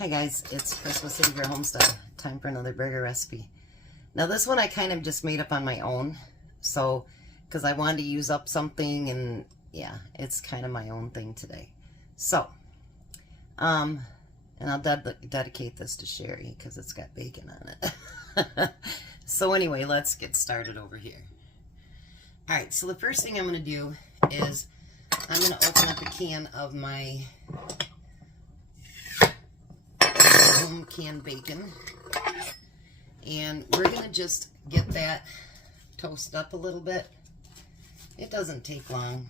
Hi guys, it's Christmas City Girl Homestead. Time for another burger recipe. Now this one I kind of just made up on my own, so because I wanted to use up something, and yeah, it's kind of my own thing today. So, and I'll dedicate this to Sherry because it's got bacon on it. So anyway, let's get started over here. All right, so the first thing I'm going to do is I'm going to open up a can of my canned bacon, and we're going to just get that toasted up a little bit. It doesn't take long,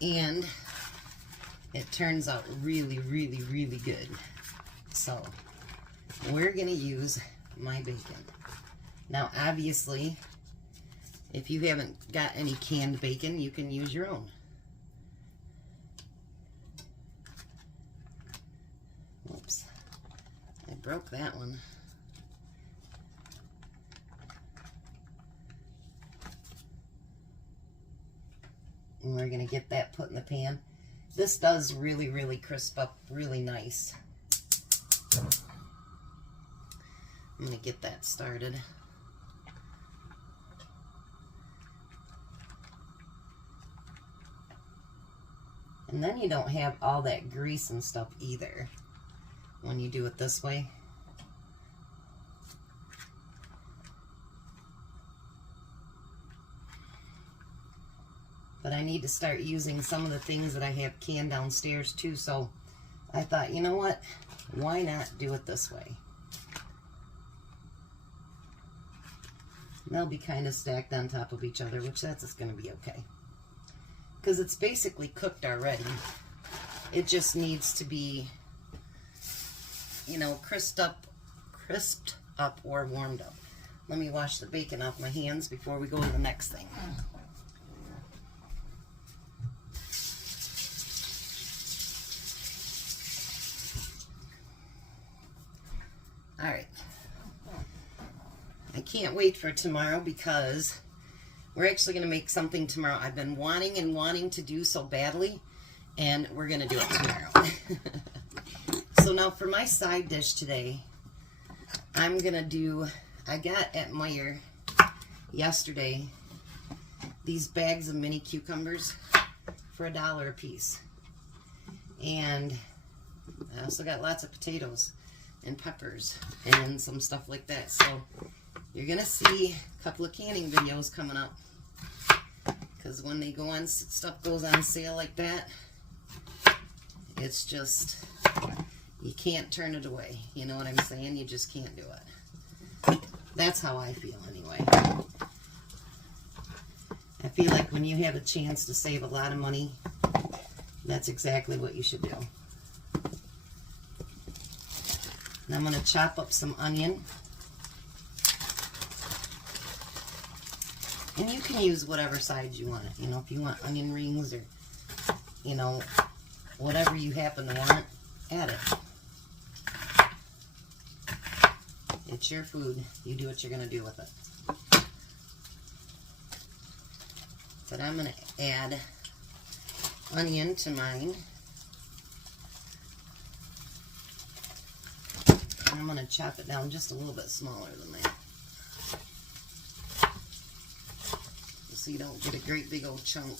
and it turns out really, really, really good. So we're going to use my bacon. Now obviously, if you haven't got any canned bacon, you can use your own. Oops, I broke that one. And we're going to get that put in the pan. This does really, really crisp up really nice. I'm going to get that started. And then you don't have all that grease and stuff either when you do it this way. But I need to start using some of the things that I have canned downstairs too, so I thought, you know what, why not do it this way? And they'll be kind of stacked on top of each other, which that's just going to be okay. Because it's basically cooked already. It just needs to be, you know, crisped up or warmed up. Let me wash the bacon off my hands before we go to the next thing. All right. I can't wait for tomorrow because we're actually going to make something tomorrow I've been wanting to do so badly, and we're going to do it tomorrow. So now for my side dish today, I'm going to do, I got at Meijer yesterday these bags of mini cucumbers for $1 a piece. And I also got lots of potatoes and peppers and some stuff like that. So you're going to see a couple of canning videos coming up. Because when they go on, stuff goes on sale like that, it's just, you can't turn it away. You know what I'm saying? You just can't do it. That's how I feel anyway. I feel like when you have a chance to save a lot of money, that's exactly what you should do. Now I'm going to chop up some onion. And you can use whatever size you want. You know, if you want onion rings or, you know, whatever you happen to want, add it. It's your food. You do what you're going to do with it. But I'm going to add onion to mine. And I'm going to chop it down just a little bit smaller than that, so you don't get a great big old chunk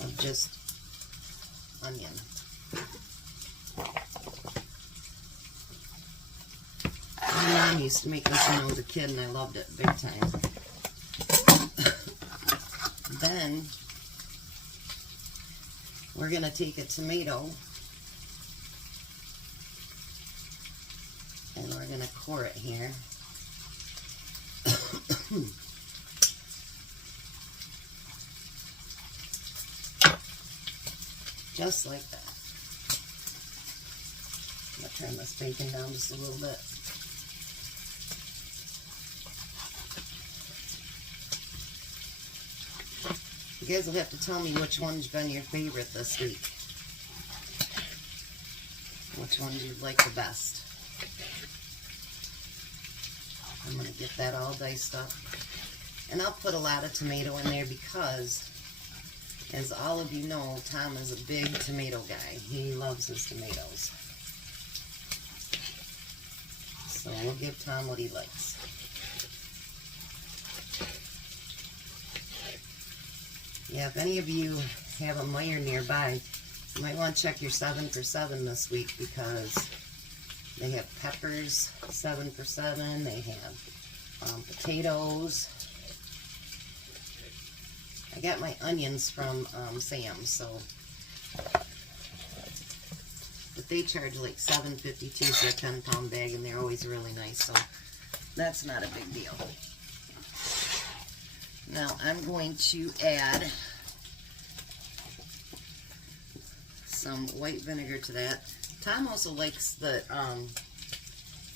of just onion. My mom used to make this when I was a kid, and I loved it big time. Then we're going to take a tomato and we're going to core it here. Just like that. I'm going to turn this bacon down just a little bit. You guys will have to tell me which one's been your favorite this week. Which ones you like the best. I'm going to get that all diced up. And I'll put a lot of tomato in there because As all of you know, Tom is a big tomato guy. He loves his tomatoes. So we'll give Tom what he likes. Yeah, if any of you have a Meijer nearby, you might want to check your 7 for 7 this week, because they have peppers 7 for 7. They have potatoes. I got my onions from Sam's, so, but they charge like $7.52 for a 10-pound bag, and they're always really nice, so that's not a big deal. Now I'm going to add some white vinegar to that. Tom also likes the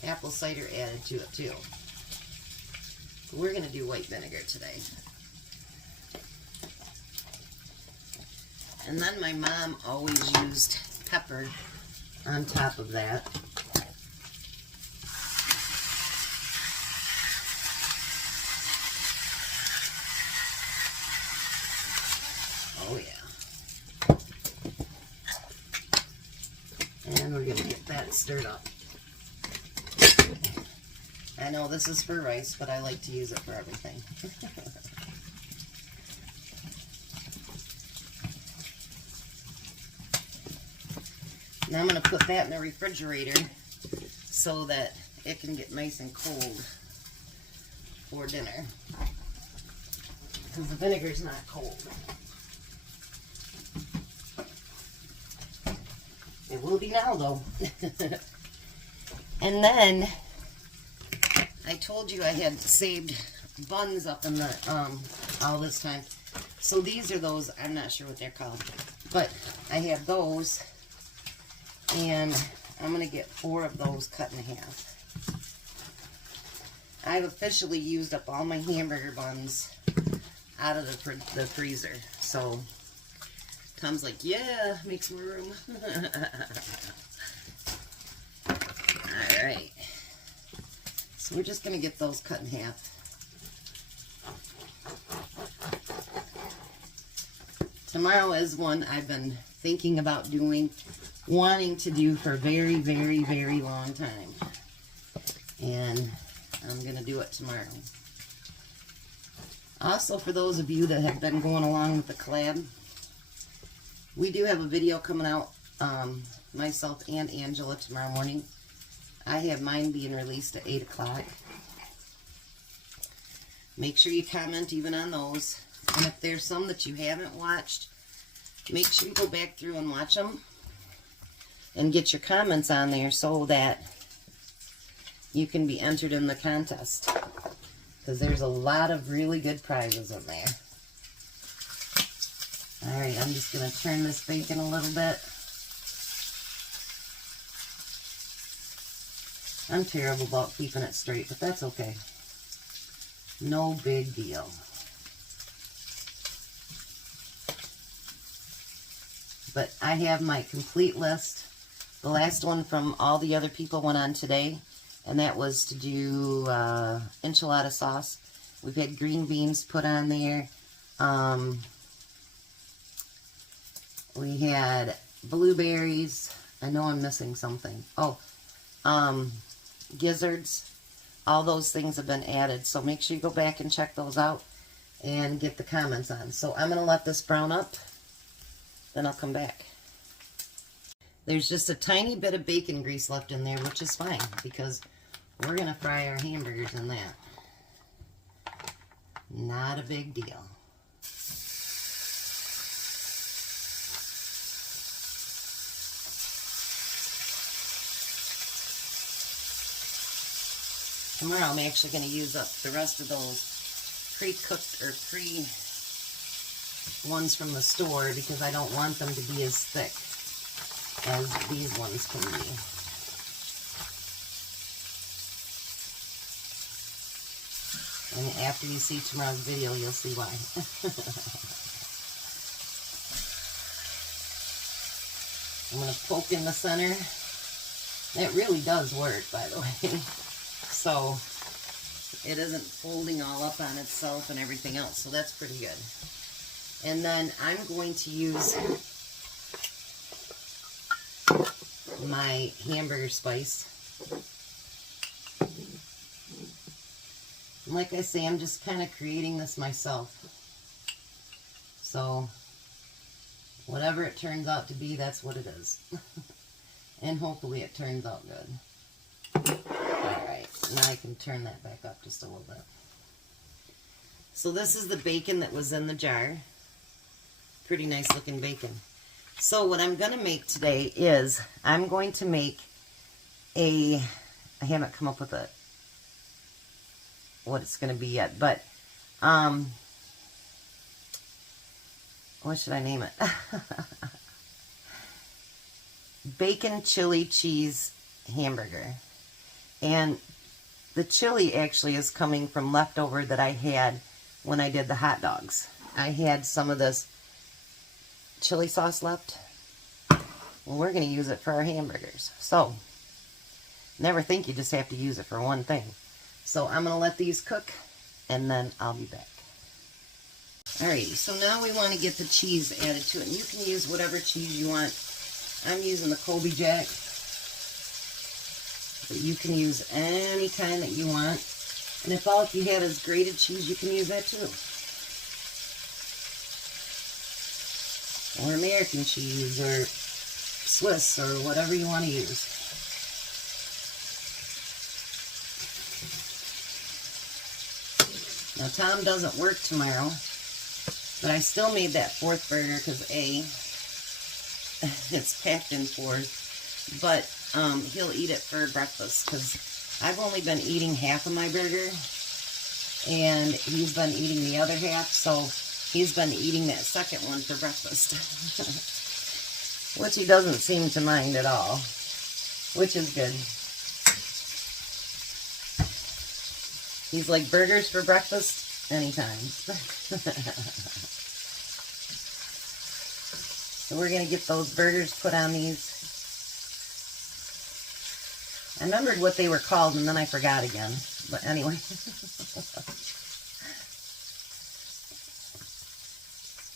apple cider added to it too. But we're going to do white vinegar today. And then my mom always used pepper on top of that. Oh yeah. And we're going to get that stirred up. I know this is for rice, but I like to use it for everything. Now I'm going to put that in the refrigerator so that it can get nice and cold for dinner, because the vinegar's not cold. It will be now though. And then I told you I had saved buns up in the all this time. So these are those, I'm not sure what they're called, but I have those. And I'm going to get 4 of those cut in half. I've officially used up all my hamburger buns out of the freezer. So Tom's like, yeah, make some room. Alright. So we're just going to get those cut in half. Tomorrow is one I've been thinking about doing, wanting to do for a very, very, very long time. And I'm going to do it tomorrow. Also, for those of you that have been going along with the collab, we do have a video coming out, myself and Angela, tomorrow morning. I have mine being released at 8 o'clock. Make sure you comment even on those. And if there's some that you haven't watched, make sure you go back through and watch them. And get your comments on there so that you can be entered in the contest. Because there's a lot of really good prizes in there. Alright, I'm just going to turn this bacon a little bit. I'm terrible about keeping it straight, but that's okay. No big deal. But I have my complete list. The last one from all the other people went on today, and that was to do enchilada sauce. We've had green beans put on there. We had blueberries. I know I'm missing something. Oh, gizzards. All those things have been added, so make sure you go back and check those out and get the comments on. So I'm going to let this brown up, then I'll come back. There's just a tiny bit of bacon grease left in there, which is fine, because we're going to fry our hamburgers in that. Not a big deal. Tomorrow I'm actually going to use up the rest of those pre-cooked or ones from the store, because I don't want them to be as thick as these ones can be. And after you see tomorrow's video, you'll see why. I'm going to poke in the center. That really does work, by the way. So it isn't folding all up on itself and everything else. So that's pretty good. And then I'm going to use my hamburger spice. And like I say, I'm just kind of creating this myself. So whatever it turns out to be, that's what it is. And hopefully it turns out good. Alright, now I can turn that back up just a little bit. So this is the bacon that was in the jar. Pretty nice looking bacon. So what I'm going to make today is, I'm going to make I haven't come up with what it's going to be yet, but, what should I name it? Bacon chili cheese hamburger. And the chili actually is coming from leftover that I had when I did the hot dogs. I had some of this chili sauce left. Well, we're going to use it for our hamburgers. So, never think you just have to use it for one thing. So I'm going to let these cook, and then I'll be back. Alrighty, so now we want to get the cheese added to it. And you can use whatever cheese you want. I'm using the Colby Jack. But you can use any kind that you want. And if all you have is grated cheese, you can use that too. Or American cheese, or Swiss, or whatever you want to use. Now Tom doesn't work tomorrow, but I still made that fourth burger because A, it's packed in fours, but he'll eat it for breakfast because I've only been eating half of my burger and he's been eating the other half, so he's been eating that second one for breakfast. Which he doesn't seem to mind at all, which is good. He's like, burgers for breakfast anytime. So we're going to get those burgers put on these. I remembered what they were called and then I forgot again. But anyway.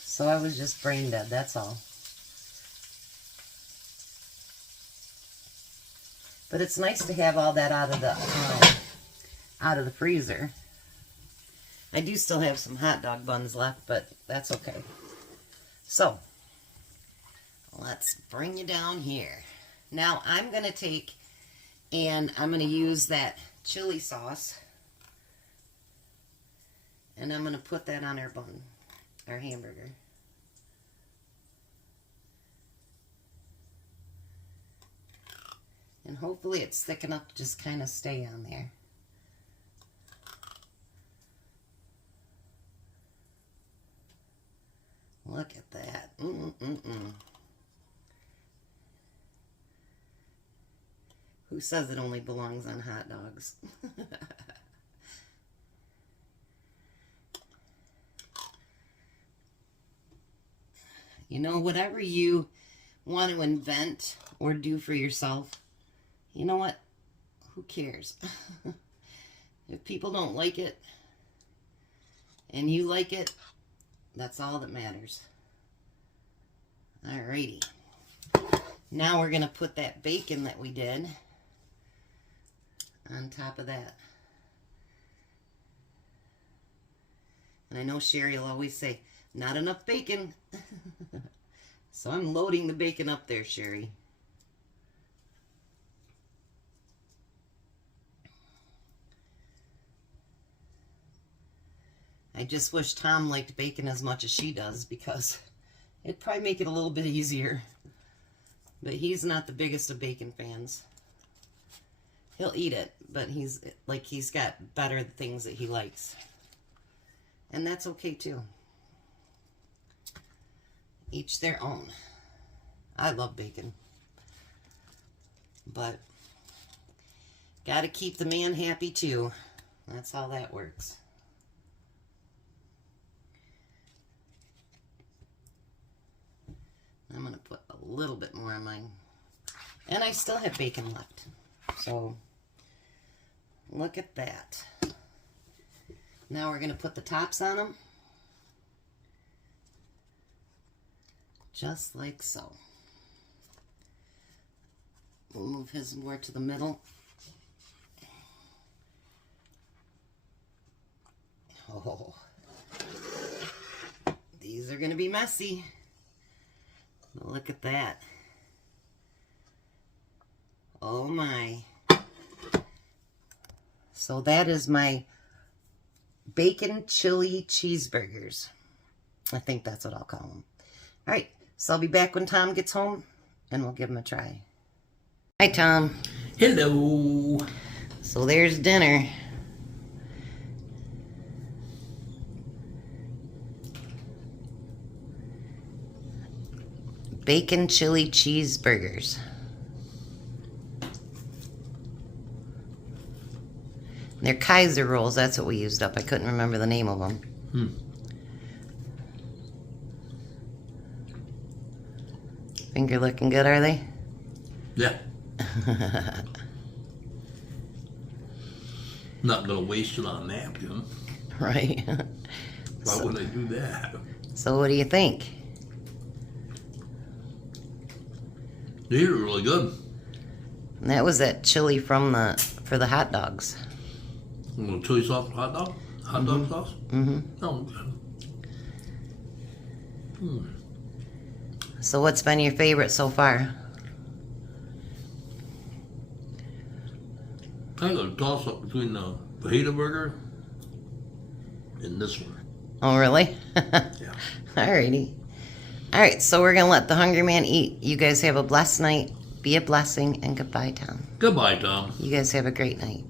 So I was just brain dead, that's all. But it's nice to have all that out of the freezer. I do still have some hot dog buns left, but that's okay. So, let's bring you down here. Now, I'm going to take and I'm going to use that chili sauce. And I'm going to put that on our bun, our hamburger. And hopefully it's thick enough to just kind of stay on there. Look at that. Who says it only belongs on hot dogs? You know, whatever you want to invent or do for yourself, you know what? Who cares? If people don't like it and you like it, that's all that matters. Alrighty. Now we're going to put that bacon that we did on top of that. And I know Sherry will always say, not enough bacon. So I'm loading the bacon up there, Sherry. I just wish Tom liked bacon as much as she does, because it'd probably make it a little bit easier. But he's not the biggest of bacon fans. He'll eat it, but he's got better things that he likes. And that's okay too. Each their own. I love bacon. But gotta keep the man happy too. That's how that works. I'm going to put a little bit more on mine. And I still have bacon left. So, look at that. Now we're going to put the tops on them. Just like so. We'll move his more to the middle. Oh, these are going to be messy. Look at that. Oh my. So that is my bacon chili cheeseburgers. I think that's what I'll call them. All right, so I'll be back when Tom gets home and we'll give him a try. Hi, Tom. Hello. So there's dinner. Bacon chili cheeseburgers. They're Kaiser rolls. That's what we used up. I couldn't remember the name of them. Finger looking good, are they? Yeah. Not gonna waste it on a napkin. Right. Why would I do that? So what do you think? These are really good. And that was that chili for the hot dogs. A little chili sauce, hot dog sauce. Mm-hmm. Oh, good. So what's been your favorite so far? I got a toss up between the fajita burger and this one. Oh, really? Yeah. Alrighty. Alright, so we're going to let the hungry man eat. You guys have a blessed night. Be a blessing, and goodbye, Tom. Goodbye, Tom. You guys have a great night.